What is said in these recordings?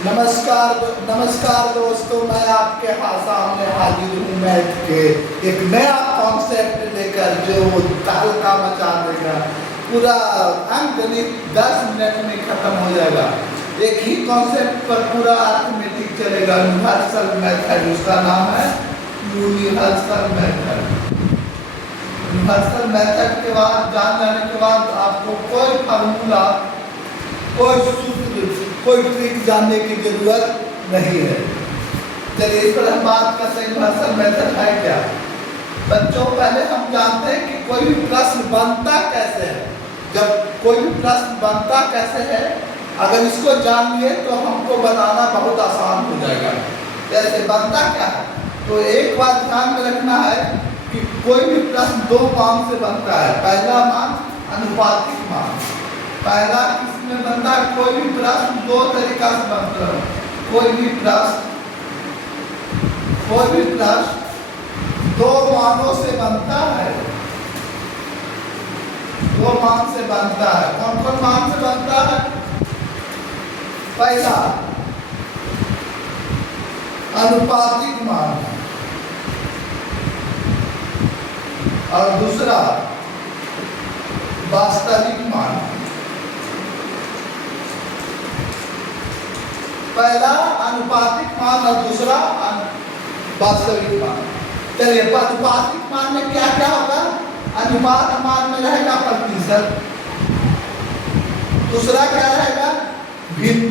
नमस्कार दोस्तों, मैं आपके सामने हाजिर हूँ मैथ के एक नया कॉन्सेप्ट लेकर जो तहलका मचा देगा। पूरा अंकगणित 10 मिनट में खत्म हो जाएगा। एक ही कॉन्सेप्ट पर पूरा अर्थमेटिक चलेगा। यूनिवर्सल मेथड, उसका नाम है यूनिवर्सल मेथड। यूनिवर्सल मेथड के बाद जान जाने के बाद आपको कोई फार्मूला, कोई सूत्र, कोई ट्रिक जानने की जरूरत नहीं है। चलिए इस पर हम बात करते हैं यूनिवर्सल मेथड है क्या। बच्चों, पहले हम जानते हैं कि कोई भी प्रश्न बनता कैसे है। जब कोई भी प्रश्न बनता कैसे है, अगर इसको जान लिए तो हमको बनाना बहुत आसान हो जाएगा। जैसे बनता क्या है, तो एक बात ध्यान में रखना है कि कोई भी प्रश्न दो मान से बनता है। पहला मान अनुपातिक मान, पहला किसमें बनता है। कोई भी प्रश्न दो तरीका से बनता है। कोई भी प्रश्न दो मानों से बनता है। दो मान से बनता है। कौन कौन मान से बनता है। पहला अनुपातिक मान और दूसरा वास्तविक मान। पहला अनुपातिक मान और दूसरा वास्तविक मान। चलिए, अनुपातिक मान में क्या क्या होगा। अनुपात मान में रहेगा प्रतिशत, दूसरा क्या रहेगा भिन्न,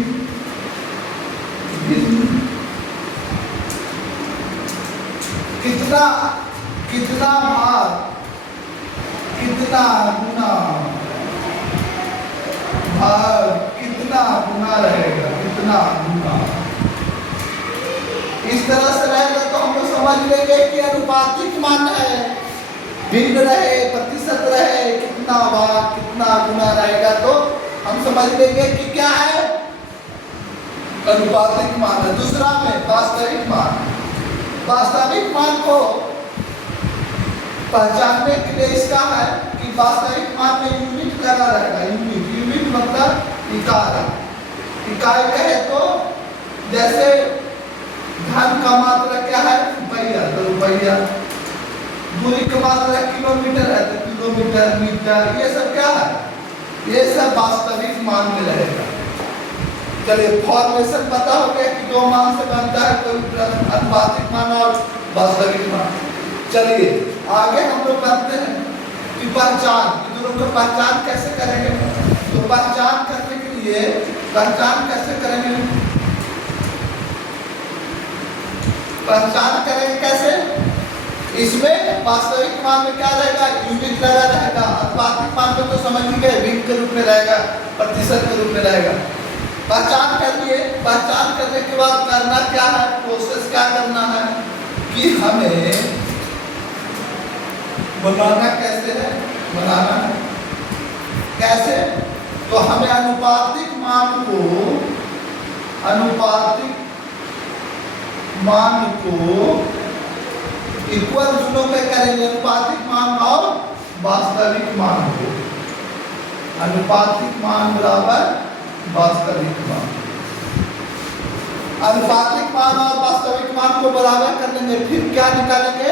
कितना कितना भाग, कितना गुना, भाग कितना गुना रहेगा, कितना गुना। इस तरह से रहेगा तो हम लोग समझ लेंगे कि अनुपातिक मान है, भिन्न रहे, प्रतिशत रहे, कितना भाग कितना गुना रहेगा तो हम समझ लेंगे कि क्या है अनुपातिक मान है। दूसरा में वास्तविक मान। वास्तविक मान को पहचानने के लिए इसका है कि वास्तविक मान में यूनिट लगा रहेगा। यूनिट मतलब इकाई। इकाई कहे तो जैसे धन का मात्रा क्या है रुपया, तो रुपया। दूरी का मात्रा किलोमीटर है तो किलोमीटर, मीटर, ये सब क्या है, ये सब वास्तविक मान में रहेगा। चलिए, फॉर्मेशन पता हो गया कि दो मान से बनता है कोई प्रश्न, अनुपातिक मान और वास्तविक मान। चलिए आगे हम लोग करते हैं कि पहचान, दोनों को पहचान कैसे करेंगे। तो पहचान करने के लिए पहचान कैसे करेंगे, पहचान करेंगे कैसे। इसमें वास्तविक मान में क्या रहेगा, यूनिट लगा रहेगा। अनुपातिक मान में तो समझ गए भिन्न के रूप में रहेगा, प्रतिशत के रूप में रहेगा। पहचान कर लिए, पहचान करने के बाद करना क्या है, प्रोसेस क्या करना है कि हमें बनाना कैसे है, बनाना है कैसे। तो हमें अनुपातिक मान को इक्वल दोनों पे करेंगे, अनुपातिक मान और वास्तविक मान को। अनुपातिक मान बराबर वास्तविक मान। अनुपातिक मान और वास्तविक मान को बराबर कर लेंगे। फिर क्या निकालेंगे,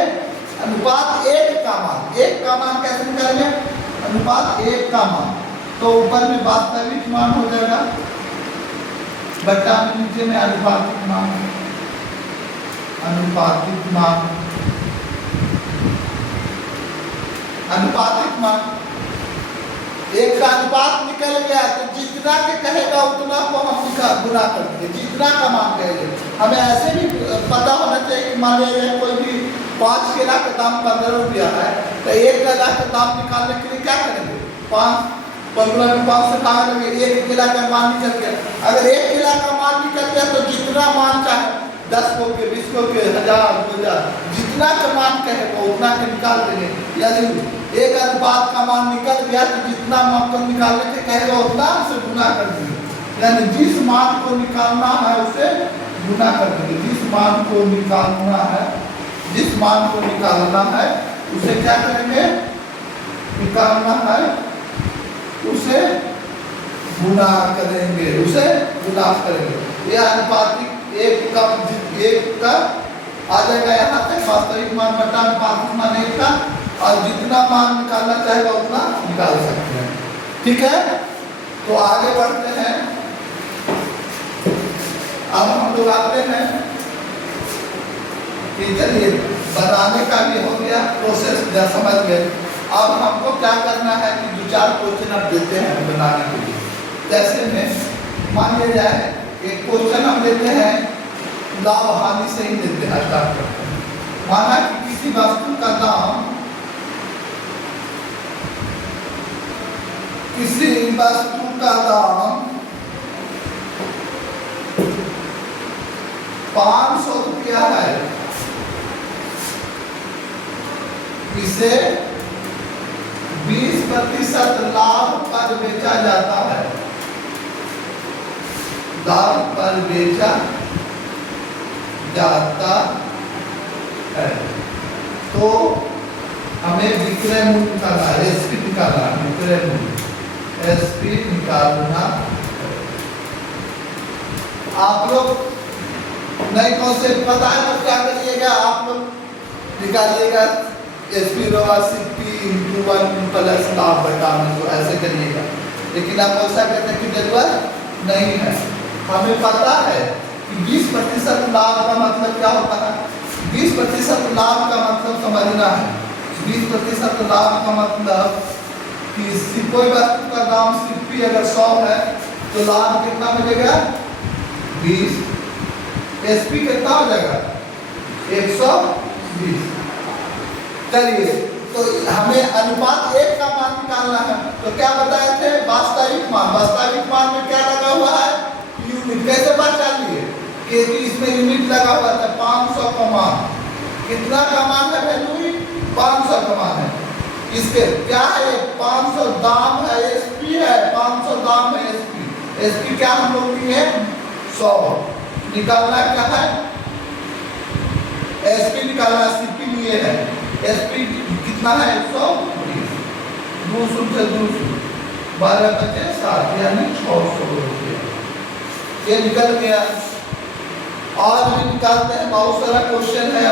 अनुपात एक का मान। एक का मान कैसे निकालेंगे, अनुपात एक का मान। तो ऊपर में वास्तविक मान हो जाएगा, बटा में नीचे में अनुपातिक मान। अनुपातिक मान, अनुपातिक मान एक का अनुपात निकल गया तो जितना के कहेगा उतना को हम गुना कर देंगे, जितना का मान कहेंगे। हमें ऐसे भी पता होना चाहिए कि मान लीजिए कोई भी 5 केला का दाम 15 रुपया है तो 1 केला का दाम निकालने के लिए क्या करेंगे, 15 में 5 से कहा करेंगे, 1 केला का मान निकल गया। अगर 1 केला का मान निकल गया तो जितना मान चाहे 10 को के 20 को के 1000 2000 जितना का मान कहेगा उतना के निकाल देंगे। यदि एक अनुपात का मान निकल गया तो जितना मान को निकालने के कहेगा उतना से गुना कर देंगे। यानी जिस मान को निकालना है उसे गुना कर देंगे। जिस मान को निकालना है, जिस मान को निकालना है उसे क्या करेंगे, निकालना है उसे गुना करेंगे, उसे गुना करेंगे। ये अनुपातिक एक का आ जाएगा यहाँ तक, वास्तविक मान बटा अनुपातिक मान 1 का, और जितना मान निकालना चाहेगा उतना निकाल सकते हैं। ठीक है, तो आगे बढ़ते हैं। अब हम लोग आते हैं कि चलिए बनाने का भी हो गया, प्रोसेस समझ गए। अब हमको क्या करना है कि 2-4 क्वेश्चन अब देते हैं बनाने के लिए। जैसे में मान लिया जाए एक क्वेश्चन हम लेते हैं, लाभ हानि से ही लेते हैं, स्टार्ट करते हैं। माना कि किसी वस्तु का दाम, किसी वस्तु का दाम 500 रुपया है, इसे 20% लाभ पर बेचा जाता है, लाभ पर बेचा जाता है, तो हमें विक्रय मूल्य निकालना है, एसपी निकालना है, विक्रय मूल्य एसपी निकालना। आप लोग नए कॉन्सेप्ट पता है तो क्या करिएगा, आप लोग निकालिएगा एसपी रवा सीपी इंटू 1 प्लस लाभ बटा में, तो ऐसे करिएगा। लेकिन आप ऐसा करने की जरूरत नहीं है। हमें पता है कि 20% लाभ का मतलब क्या होता है। 20% लाभ का मतलब समझना है। 20% लाभ का मतलब कि कोई वस्तु का दाम सीपी अगर 100 है तो लाभ कितना मिलेगा 20, एसपी कितना हो जाएगा 120। चलिए, तो हमें अनुपात 1 का मान निकालना है, तो क्या बताए थे वास्तविक मान। वास्तविक मान में क्या लगा हुआ है यूनिट। कैसे पहचान लिए कि इसमें यूनिट लगा हुआ था 500 का मान। कितना का मान है वैल्यू 500 का मान है। इसके क्या है 500 दाम है, एसपी है, 500 दाम है एसपी। एसपी क्या हम लोग लिए 100। निकालना क्या है एसपी निकालना, सीपी लिए है, एसपी कितना है 120, 200 से 200 12 बचे 7 यानी 600 रुपये। ये निकल गया। और भी निकालते हैं, बहुत सारा क्वेश्चन है।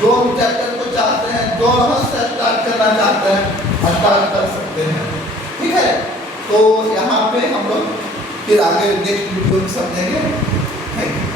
जो चैप्टर को चाहते हैं, जो हम स्टार्ट करना चाहते हैं स्टार्ट कर सकते हैं। ठीक है, तो यहाँ पे हम लोग फिर आगे नेक्स्ट वीडियो में समझेंगे। Thank you.